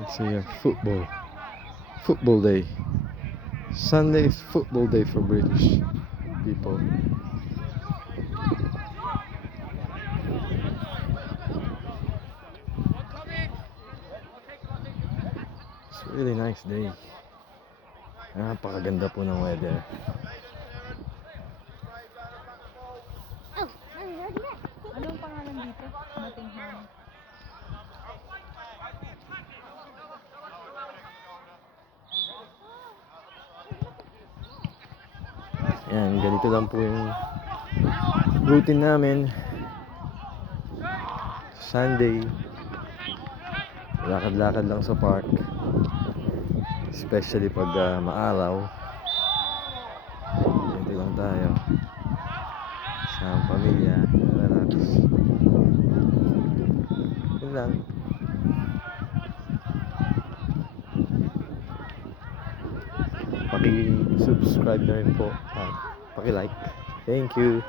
Let's see here. Football day. Sunday is football day for British people. It's a really nice day. Napakaganda po ng weather. Anong pangalan dito? Nottingham. Yan, ganito lang po yung routine namin. Sunday, lakad-lakad lang sa park. Especially pag maaraw. Ganito lang tayo. Sa pamilya, relax. Yun lang. Paki-subscribe na rin po at paki-like. Thank you.